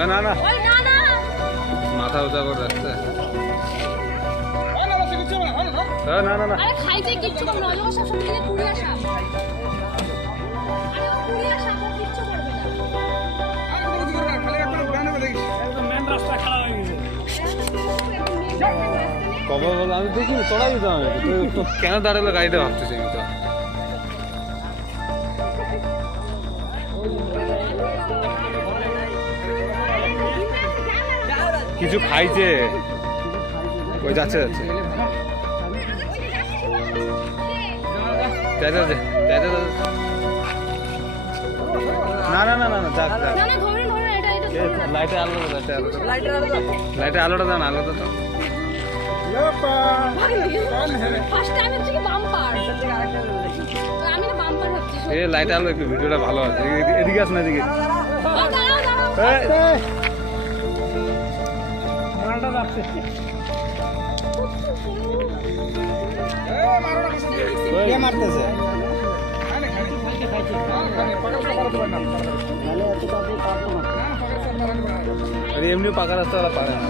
না না মাথা উঁচা করে রাখতে না না না খাইতে কিচ্ছু করবে না সব সব নিয়ে পুরি আসা আরে পুরি আসা কিচ্ছু করবে না আর কোনো কিছু করবে না খালি একটা গানে দেখিস একদম মেন রাস্তা খারাপ হয়ে গেছে কবে বল আমি দেখি চড়াই দিতাম আমি তো কেন দাঁড়ালো গাড়িটা ভাবতেছি আমি তো কিছু খাইছে ওই যাচ্ছে যাচ্ছে না না না না না যাক যাক লাইটে আলো লাইটে আলোটা দাও না আলোটা দাও এই লাইটে আলো একটু ভিডিওটা ভালো আছে এদিকে আস না এদিকে কে মারতেছে এমনি পাকা রাস্তা ওরা পারে না